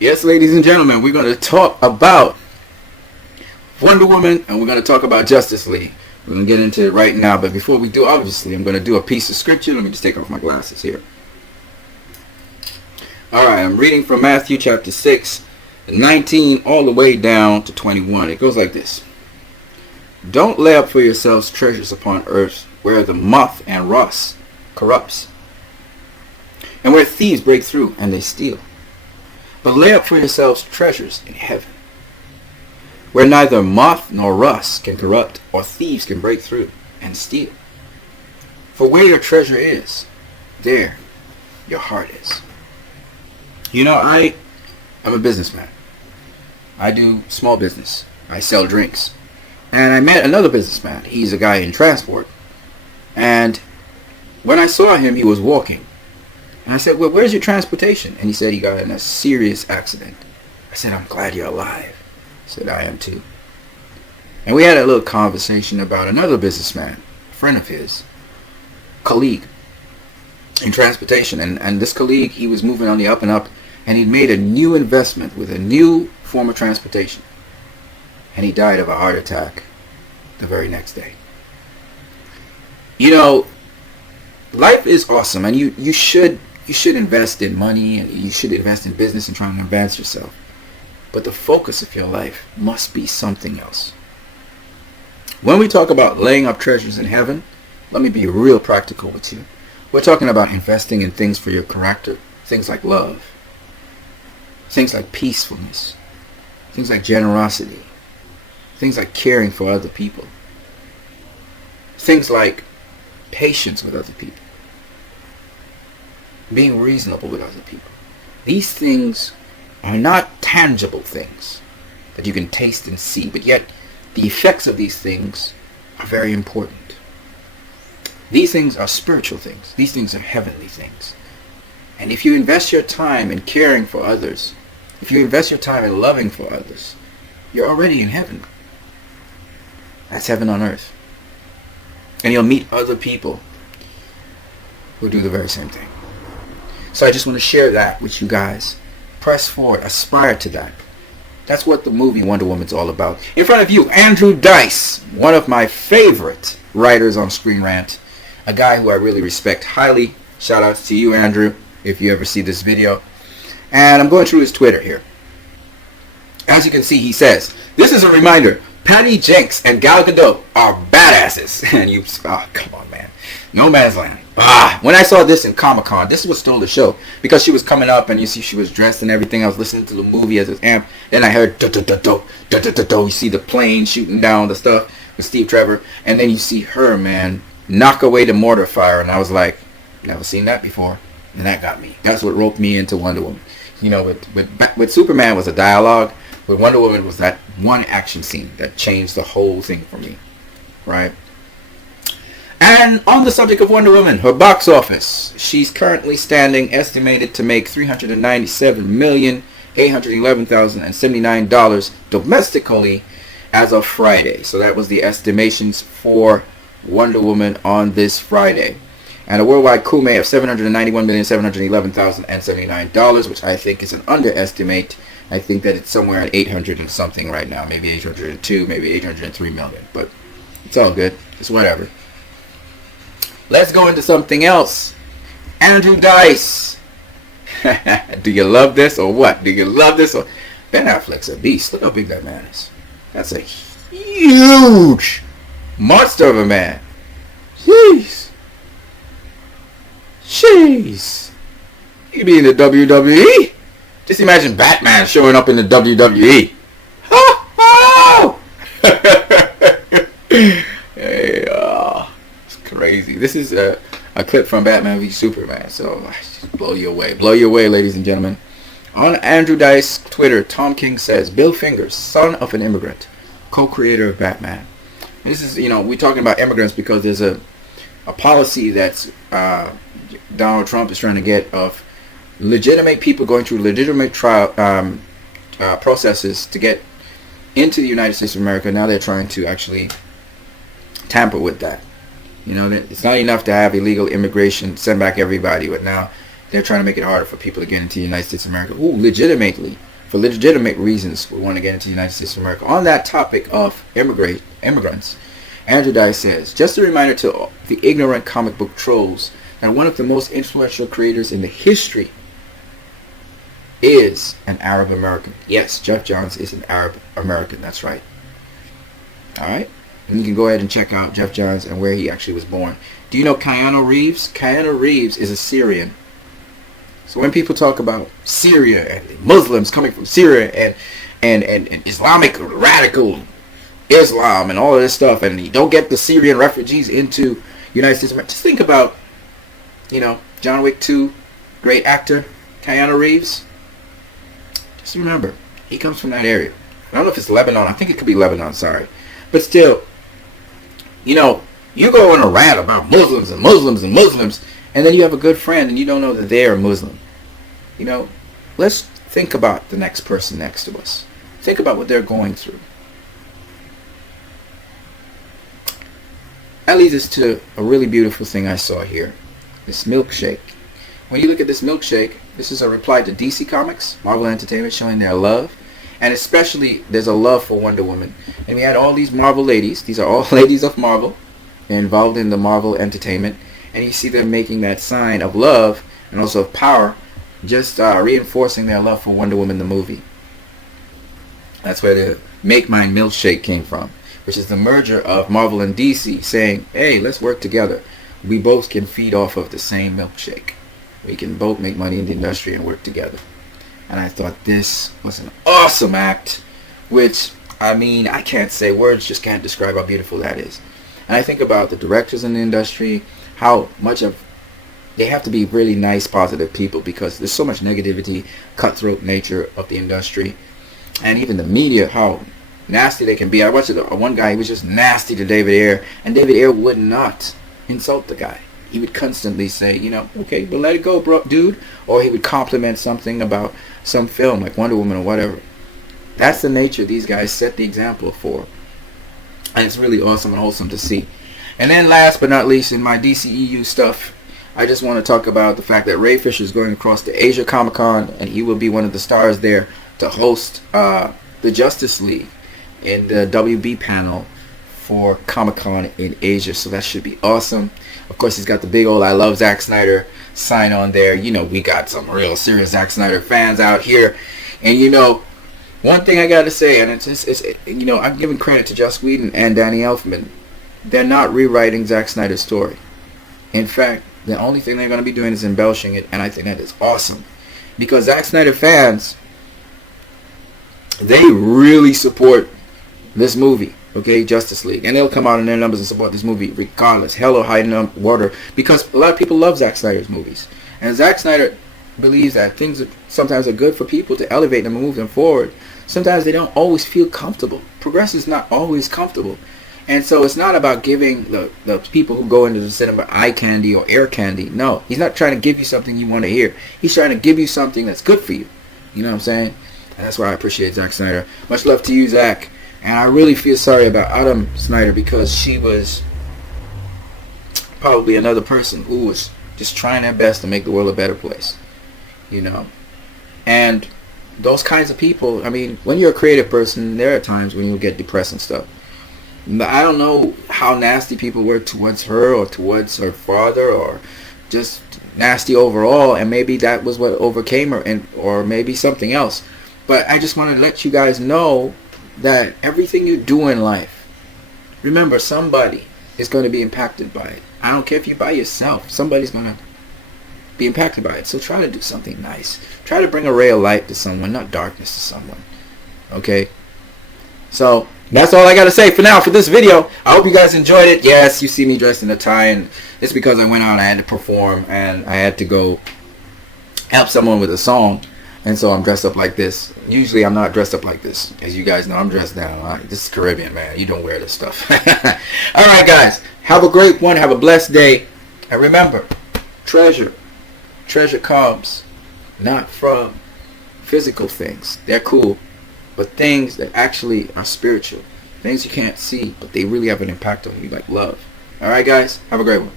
Yes, ladies and gentlemen, we're going to talk about Wonder Woman and we're going to talk about Justice League. We're going to get into it right now, but before we do, obviously, I'm going to do a piece of scripture. Let me just take off my glasses here. Alright, I'm reading from Matthew chapter 6, 19 all the way down to 21. It goes like this. Don't lay up for yourselves treasures upon earth, where the moth and rust corrupts, and where thieves break through and they steal. But lay up for yourselves treasures in heaven, where neither moth nor rust can corrupt, or thieves can break through and steal. For where your treasure is, there your heart is. You know, I'm a businessman. I do small business. I sell drinks. And I met another businessman. He's a guy in transport. And when I saw him, he was walking. And I said, well, where's your transportation? And he said he got in a serious accident. I said, I'm glad you're alive. He said, I am too. And we had a little conversation about another businessman, a friend of his, colleague in transportation. And this colleague, he was moving on the up and up. And he made a new investment with a new form of transportation. And he died of a heart attack the very next day. You know, life is awesome. And you should invest in money, and you should invest in business and trying to advance yourself. But the focus of your life must be something else. When we talk about laying up treasures in heaven, let me be real practical with you. We're talking about investing in things for your character, things like love, things like peacefulness, things like generosity, things like caring for other people, things like patience with other people, being reasonable with other people. These things are not tangible things that you can taste and see, but yet the effects of these things are very important. These things are spiritual things. These things are heavenly things. And if you invest your time in caring for others, if you invest your time in loving for others, you're already in heaven. That's heaven on earth. And you'll meet other people who do the very same thing. So I just want to share that with you guys. Press forward. Aspire to that. That's what the movie Wonder Woman's all about. In front of you, Andrew Dice, one of my favorite writers on Screen Rant. A guy who I really respect highly. Shout out to you, Andrew, if you ever see this video. And I'm going through his Twitter here. As you can see, he says, this is a reminder. Patty Jenkins and Gal Gadot are badasses. And you, come on, man. No Man's Land. When I saw this in Comic-Con, this was stole the show. Because she was coming up and you see she was dressed and everything. I was listening to the movie as it amp. Then I heard do-do-do-do, do-do-do-do. You see the plane shooting down the stuff with Steve Trevor. And then you see her, man, knock away the mortar fire. And I was like, never seen that before. And that got me. That's what roped me into Wonder Woman. You know, with Superman was a dialogue. With Wonder Woman was that one action scene that changed the whole thing for me. Right? And on the subject of Wonder Woman, her box office. She's currently standing estimated to make $397,811,079 domestically as of Friday. So that was the estimations for Wonder Woman on this Friday. And a worldwide kume of $791,711,079, which I think is an underestimate. I think that it's somewhere at 800 and something right now. Maybe 802, maybe 803 million. But it's all good. It's whatever. Let's go into something else. Andrew Dice. Do you love this or what? Do you love this or... Ben Affleck's a beast. Look how big that man is. That's a huge monster of a man. Jeez. Jeez. He could be in the WWE. Just imagine Batman showing up in the WWE. Oh! Hey, it's crazy. This is a clip from Batman v Superman. So, blow you away. Blow you away, ladies and gentlemen. On Andrew Dice Twitter, Tom King says, Bill Fingers, son of an immigrant, co-creator of Batman. This is, we're talking about immigrants because there's a policy that's Donald Trump is trying to get of legitimate people going through legitimate trial processes to get into the United States of America. Now they're trying to actually tamper with that. It's not enough to have illegal immigration, send back everybody, but now they're trying to make it harder for people to get into the United States of America who legitimately for legitimate reasons, would want to get into the United States of America. On that topic of immigrants, Andrew Dice says, just a reminder to the ignorant comic book trolls that one of the most influential creators in the history is an Arab American. Yes, Jeff Johns is an Arab American. That's right. Alright? And you can go ahead and check out Jeff Johns and where he actually was born. Do you know Keanu Reeves? Keanu Reeves is a Syrian. So when people talk about Syria and Muslims coming from Syria and Islamic radical Islam and all of this stuff, and you don't get the Syrian refugees into United States of America, just think about, John Wick 2, great actor, Keanu Reeves. Just remember, he comes from that area. I don't know if it's Lebanon. I think it could be Lebanon, sorry. But still, you go on a rant about Muslims and Muslims and Muslims, and then you have a good friend and you don't know that they are Muslim. Let's think about the next person next to us. Think about what they're going through. That leads us to a really beautiful thing I saw here. This milkshake. When you look at this milkshake, this is a reply to DC Comics, Marvel Entertainment, showing their love. And especially, there's a love for Wonder Woman. And we had all these Marvel ladies. These are all ladies of Marvel. They're involved in the Marvel Entertainment. And you see them making that sign of love and also of power, just reinforcing their love for Wonder Woman the movie. That's where the Make Mine Milkshake came from, which is the merger of Marvel and DC, saying, hey, let's work together. We both can feed off of the same milkshake. We can both make money in the industry and work together. And I thought this was an awesome act, which, I can't say, words just can't describe how beautiful that is. And I think about the directors in the industry, how much of they have to be really nice, positive people, because there's so much negativity, cutthroat nature of the industry, and even the media, how nasty they can be. I watched one guy, he was just nasty to David Ayer, and David Ayer would not insult the guy. He would constantly say, okay, but let it go, bro, dude. Or he would compliment something about some film like Wonder Woman or whatever. That's the nature these guys set the example for. And it's really awesome and wholesome to see. And then last but not least, in my DCEU stuff, I just want to talk about the fact that Ray Fisher is going across to Asia Comic Con, and he will be one of the stars there to host the Justice League in the WB panel for Comic Con in Asia. So that should be awesome. Of course, he's got the big old I Love Zack Snyder sign on there. We got some real serious Zack Snyder fans out here. And one thing I got to say, and it's I'm giving credit to Joss Whedon and Danny Elfman. They're not rewriting Zack Snyder's story. In fact, the only thing they're going to be doing is embellishing it, and I think that is awesome. Because Zack Snyder fans, they really support this movie, okay, Justice League. And they'll come out in their numbers and support this movie regardless, hell or high water, because a lot of people love Zack Snyder's movies. And Zack Snyder believes that things sometimes are good for people to elevate them and move them forward. Sometimes they don't always feel comfortable. Progress is not always comfortable. And so it's not about giving the people who go into the cinema eye candy or air candy. No, he's not trying to give you something you want to hear. He's trying to give you something that's good for you. You know what I'm saying? And that's why I appreciate Zack Snyder. Much love to you, Zack. And I really feel sorry about Adam Snyder, because she was probably another person who was just trying their best to make the world a better place. And those kinds of people, when you're a creative person, there are times when you'll get depressed and stuff. But I don't know how nasty people were towards her or towards her father, or just nasty overall, and maybe that was what overcame her, or maybe something else. But I just want to let you guys know that everything you do in life, remember, somebody is going to be impacted by it. I don't care if you're by yourself. Somebody's going to be impacted by it. So try to do something nice. Try to bring a ray of light to someone, not darkness to someone. Okay? So that's all I got to say for now for this video. I hope you guys enjoyed it. Yes, you see me dressed in a tie, and it's because I went out and I had to perform, and I had to go help someone with a song. And so I'm dressed up like this. Usually I'm not dressed up like this. As you guys know, I'm dressed down. This is Caribbean, man. You don't wear this stuff. Alright, guys. Have a great one. Have a blessed day. And remember, treasure comes not from physical things. They're cool. But things that actually are spiritual. Things you can't see, but they really have an impact on you, like love. Alright, guys. Have a great one.